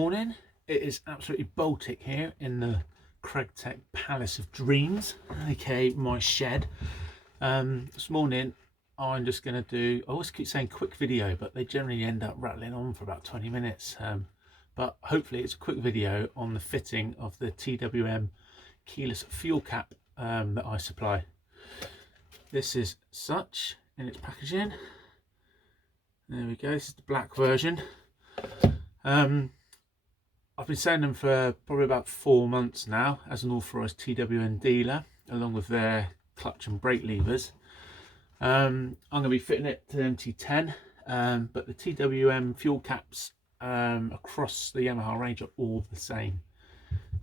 morning. It is absolutely Baltic here in the Cregtech Palace of Dreams, aka my shed. This morning I'm just going to do, I always keep saying quick video, but they generally end up rattling on for about 20 minutes. But hopefully it's a quick video on the fitting of the TWM keyless fuel cap that I supply. This is such in its packaging. There we go, this is the black version. I've been selling them for probably about 4 months now as an authorised TWM dealer, along with their clutch and brake levers. I'm going to be fitting it to the MT10, but the TWM fuel caps across the Yamaha range are all the same.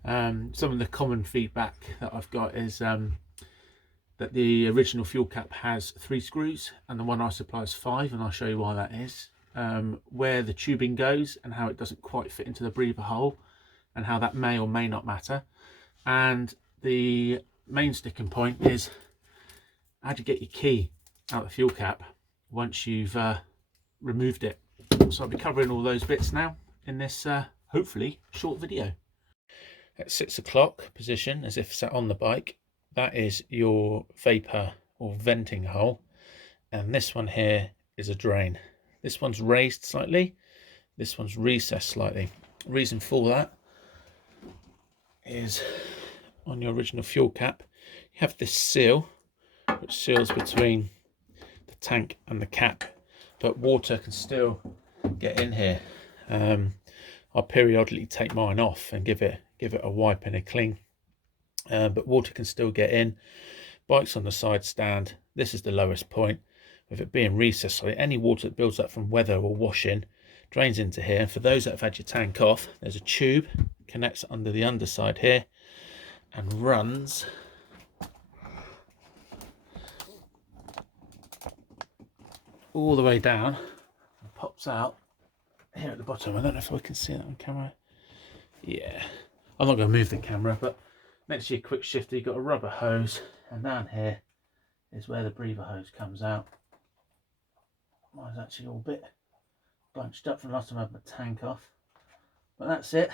Some of the common feedback that I've got is that the original fuel cap has 3 screws and the one I supply is 5, and I'll show you why that is. Where the tubing goes and how it doesn't quite fit into the breather hole, and how that may or may not matter. And the main sticking point is how do you get your key out of the fuel cap once you've removed it. So I'll be covering all those bits now in this hopefully short video. At 6 o'clock position, as if sat on the bike, that is your vapor or venting hole, and this one here is a drain. This one's raised slightly, this one's recessed slightly. The reason for that is on your original fuel cap you have this seal which seals between the tank and the cap, but water can still get in here. I'll periodically take mine off and give it a wipe and a clean, but water can still get in. Bike's on the side stand, this is the lowest point. With it being recessed, so any water that builds up from weather or washing drains into here. And for those that have had your tank off, there's a tube connects under the underside here and runs all the way down and pops out here at the bottom. I don't know if I can see that on camera. Yeah, I'm not going to move the camera, but next to your quick shifter you've got a rubber hose, and down here is where the breather hose comes out. Mine's actually all a bit bunched up from the last time I had my tank off, but that's it.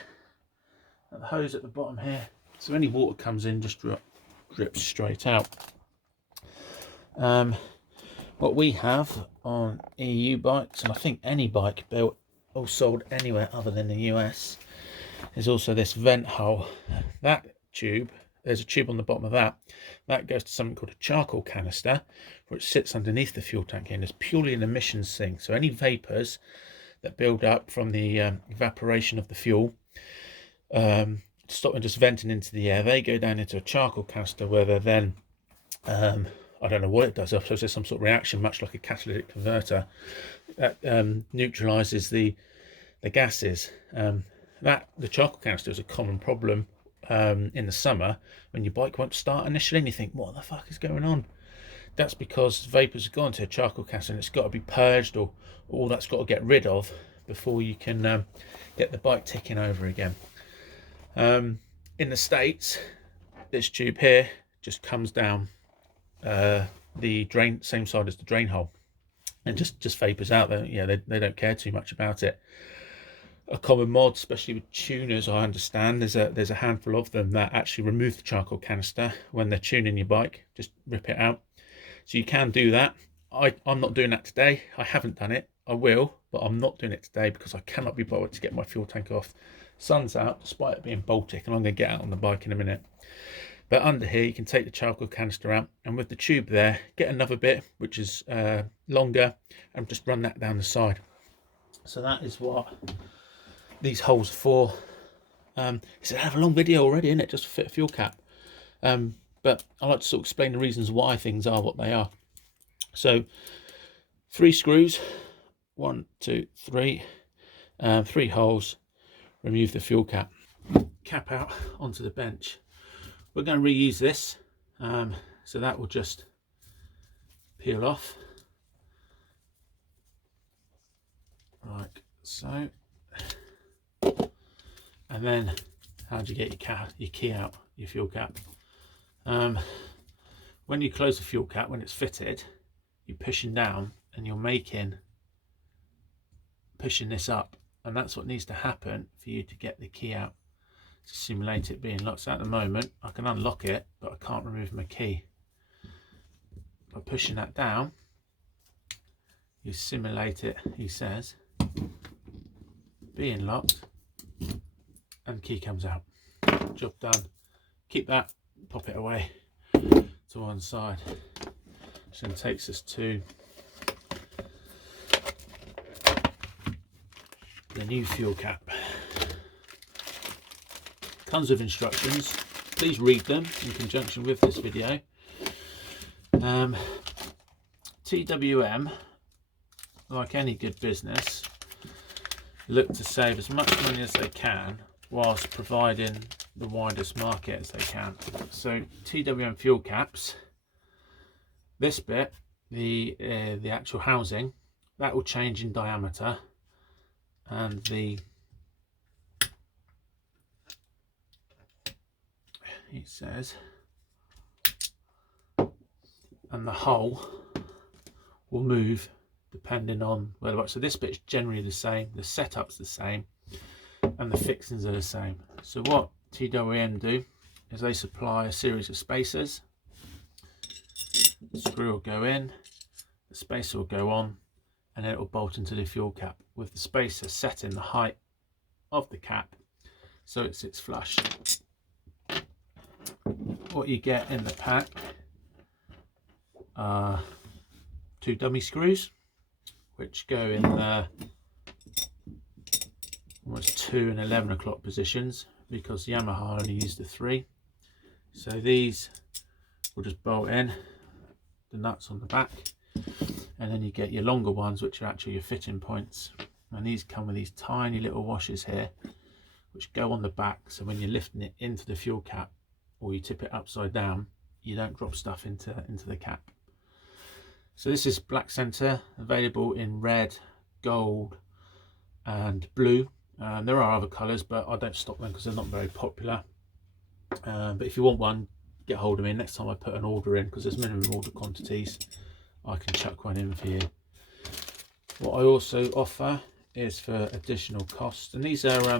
And the hose at the bottom here, so any water comes in just drips straight out. What we have on EU bikes, and I think any bike built or sold anywhere other than the US, is also this vent hole. That tube, there's a tube on the bottom of that goes to something called a charcoal canister, which sits underneath the fuel tank here, and it's purely an emissions thing. So any vapors that build up from the evaporation of the fuel, stopping just venting into the air, they go down into a charcoal canister where they're then I don't know what it does. I suppose there's some sort of reaction, much like a catalytic converter, that neutralizes the gases. The charcoal canister is a common problem in the summer when your bike won't start initially and you think, what the fuck is going on? That's because vapors have gone to a charcoal canister and it's got to be purged, or all that's got to get rid of before you can get the bike ticking over again. In the States, this tube here just comes down the drain, same side as the drain hole, and just vapors out there. Yeah, they don't care too much about it. A common mod, especially with tuners, I understand there's a handful of them that actually remove the charcoal canister when they're tuning your bike, just rip it out. So you can do that. I'm not doing that today. I haven't done it. I will, but I'm not doing it today because I cannot be bothered to get my fuel tank off. Sun's out, despite it being Baltic, and I'm going to get out on the bike in a minute. But under here you can take the charcoal canister out, and with the tube there get another bit which is longer, and just run that down the side. So that is what these holes are for. It's a hell of a long video already, isn't it, just to fit a fuel cap? But I like to sort of explain the reasons why things are what they are. So 3 screws, 1, 2, 3, 3 holes. Remove the fuel cap out onto the bench. We're going to reuse this, so that will just peel off like so. And then how do you get your key out, your fuel cap? When you close the fuel cap, when it's fitted, you're pushing down and you're pushing this up and that's what needs to happen for you to get the key out to simulate it being locked. So at the moment I can unlock it, but I can't remove my key. By pushing that down, you simulate it, he says, being locked, and key comes out. Job done. Keep that, pop it away to one side, which then takes us to the new fuel cap. Comes with instructions. Please read them in conjunction with this video. TWM, like any good business, look to save as much money as they can whilst providing the widest market as they can. So TWM fuel caps, this bit, the actual housing, that will change in diameter, and it says, and the hole will move depending on where the, so this bit's generally the same, the setup's the same, and the fixings are the same. So what TWM do is they supply a series of spacers. The screw will go in, the spacer will go on, and then it will bolt into the fuel cap with the spacer set in the height of the cap so it sits flush. What you get in the pack are 2 dummy screws which go in the almost 2 and 11 o'clock positions, because Yamaha only used the 3. So these will just bolt in, the nuts on the back, and then you get your longer ones which are actually your fitting points, and these come with these tiny little washers here which go on the back, so when you're lifting it into the fuel cap or you tip it upside down, you don't drop stuff into the cap. So this is black center, available in red, gold and blue. There are other colours, but I don't stock them because they're not very popular. But if you want one, get hold of me. Next time I put an order in, because there's minimum order quantities, I can chuck one in for you. What I also offer is for additional costs, and these are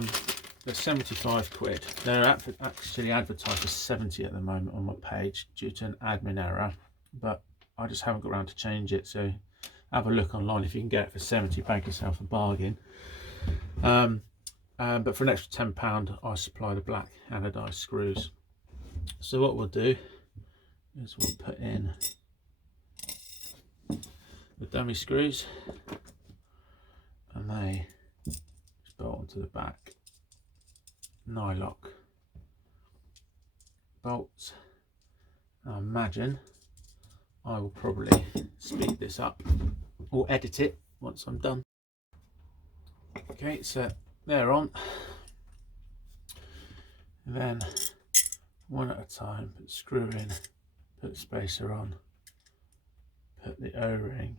they're 75 quid. They're actually advertised for 70 at the moment on my page due to an admin error, but I just haven't got around to change it. So have a look online. If you can get it for 70, bag yourself a bargain. But for an extra £10 I supply the black anodized screws. So what we'll do is we'll put in the dummy screws, and they just bolt onto the back. Nylock bolts. I imagine I will probably speed this up or edit it once I'm done. Okay, so they're on. And then one at a time, put the screw in, put the spacer on, put the O-ring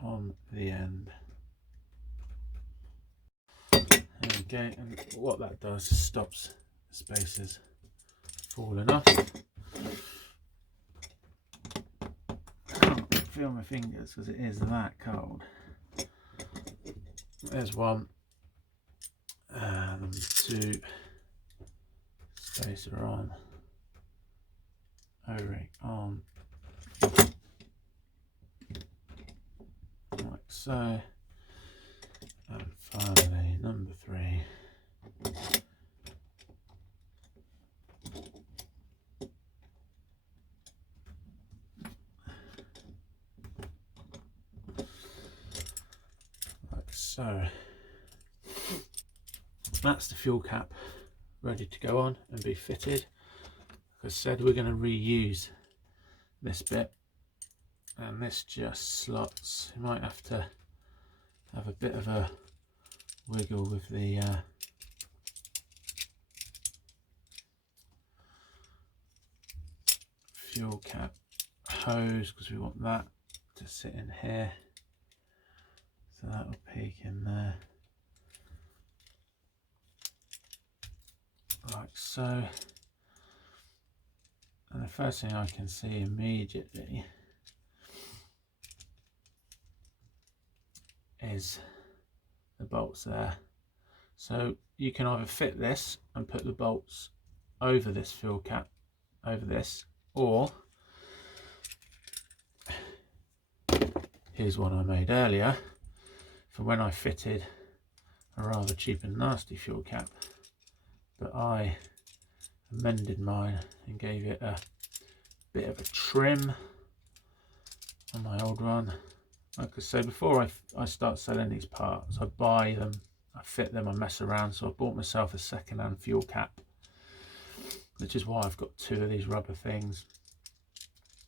on the end. There we go, and what that does is stops the spacers falling off. I can't feel my fingers because it is that cold. There's one, and 2, spacer on, O-ring on, like so, and finally number 3. Like so. That's the fuel cap ready to go on and be fitted. Like I said, we're going to reuse this bit, and this just slots. You might have to have a bit of a wiggle with the fuel cap hose, because we want that to sit in here, so that will peek in there like so. And the first thing I can see immediately is the bolts there. So you can either fit this and put the bolts over this fuel cap, over this, or here's one I made earlier for when I fitted a rather cheap and nasty fuel cap, but I amended mine and gave it a bit of a trim on my old one. Like I say, before I start selling these parts, I buy them, I fit them, I mess around. So I bought myself a second-hand fuel cap, which is why I've got two of these rubber things.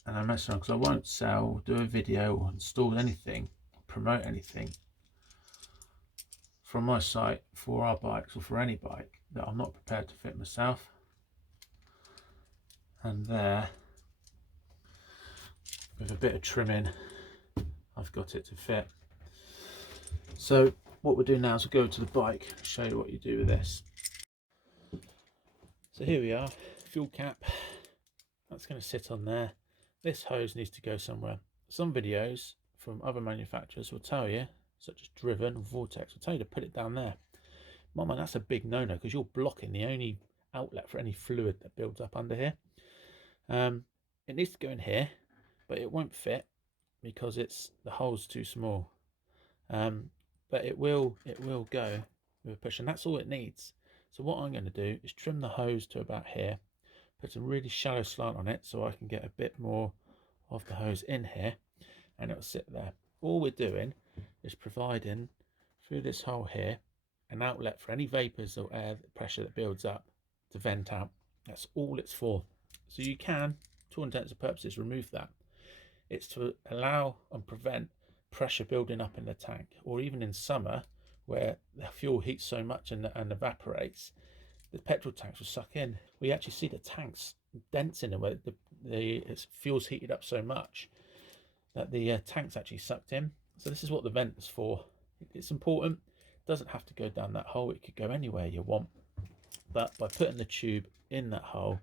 And I mess around because I won't sell, do a video, or install anything, promote anything from my site for our bikes or for any bike that I'm not prepared to fit myself. And there, with a bit of trimming, I've got it to fit. So what we'll do now is we'll go to the bike and show you what you do with this. So here we are, fuel cap, that's going to sit on there. This hose needs to go somewhere. Some videos from other manufacturers will tell you, such as Driven or Vortex, will tell you to put it down there. My man, that's a big no-no because you're blocking the only outlet for any fluid that builds up under here. It needs to go in here, but it won't fit because the hole's too small. But it will go with a push, and that's all it needs. So what I'm going to do is trim the hose to about here, put some really shallow slant on it so I can get a bit more of the hose in here, and it'll sit there. All we're doing is providing through this hole here an outlet for any vapors or air pressure that builds up to vent out. That's all it's for. So you can, to all intents and purposes, remove that. It's to allow and prevent pressure building up in the tank, or even in summer where the fuel heats so much and evaporates, the petrol tanks will suck in. We actually see the tanks dents in it where the fuel's heated up so much that the tank's actually sucked in. So this is what the vent is for. It's important. It doesn't have to go down that hole. It could go anywhere you want. But by putting the tube in that hole,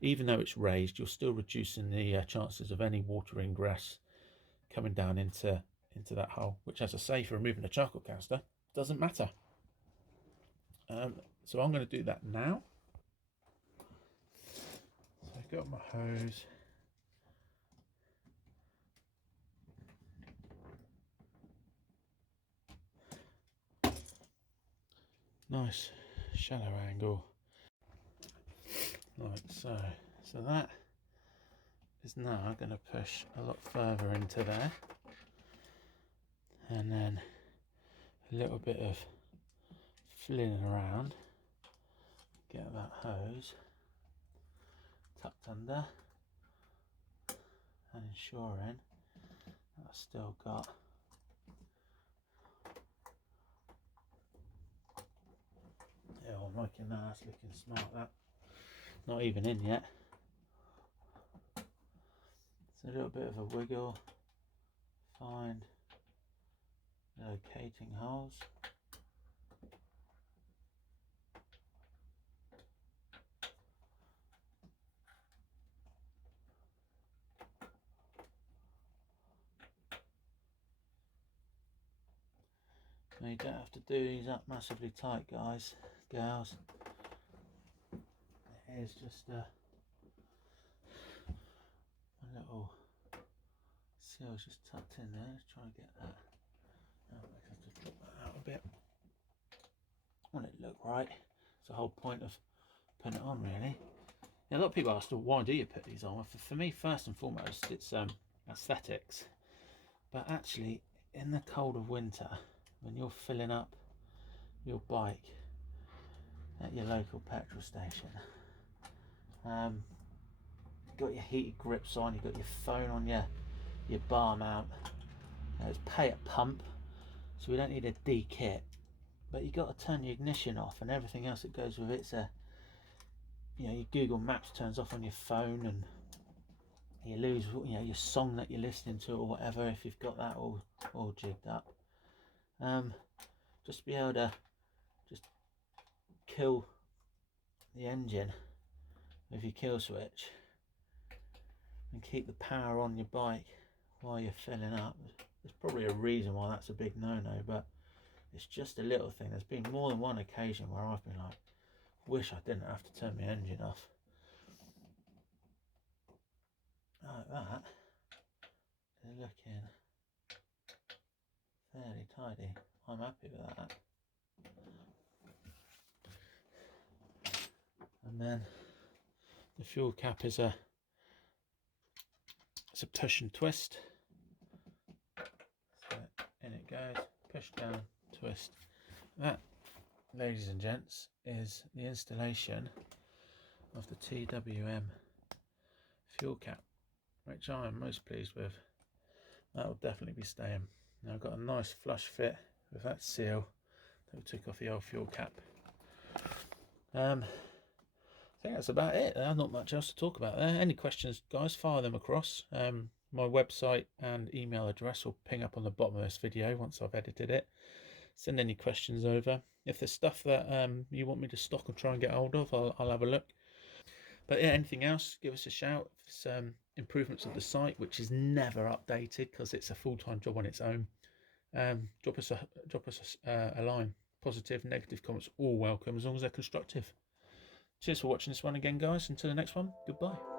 even though it's raised, you're still reducing the chances of any water ingress coming down into that hole, which, as I say, for removing a charcoal canister, doesn't matter. So I'm going to do that now. So I've got my hose. Nice shallow angle. Like so. So that is now going to push a lot further into there. And then a little bit of flinging around. Get that hose tucked under and ensuring that I've still got I'm making that, that's looking smart, that. Not even in yet. It's a little bit of a wiggle, find locating holes. Now you don't have to do these up massively tight, guys, girls. Here's just a little seal's just tucked in there. Let's try and get that. Oh, I have to drop that out a bit. I want it to look right. It's the whole point of putting it on, really. Now, a lot of people ask, well, why do you put these on? Well, for me, first and foremost, it's aesthetics. But actually, in the cold of winter, when you're filling up your bike at your local petrol station, you've got your heated grips on, you've got your phone on your bar mount. Now it's pay at pump, so we don't need a D kit, but you've got to turn your ignition off and everything else that goes with it's your Google Maps turns off on your phone, and you lose your song that you're listening to or whatever if you've got that all jigged up. Just to be able to just kill the engine with your kill switch and keep the power on your bike while you're filling up. There's probably a reason why that's a big no-no, but It's just a little thing. There's been more than one occasion where I've been like, wish I didn't have to turn my engine off. Like that. They're looking fairly tidy. I'm happy with that. And then the fuel cap is it's a push and twist. So in it goes, push down, twist. That, ladies and gents, is the installation of the TWM fuel cap, which I am most pleased with. That will definitely be staying. Now I've got a nice flush fit with that seal that we took off the old fuel cap. I think that's about it. There's not much else to talk about there. Any questions, guys, fire them across. My website and email address will ping up on the bottom of this video once I've edited it. Send any questions over. If there's stuff that you want me to stock and try and get hold of, I'll have a look. But yeah, anything else, give us a shout. If it's improvements of the site, which is never updated because it's a full-time job on its own, drop us a line. Positive, negative comments, all welcome as long as they're constructive. Cheers for watching this one again, guys. Until the next one, goodbye.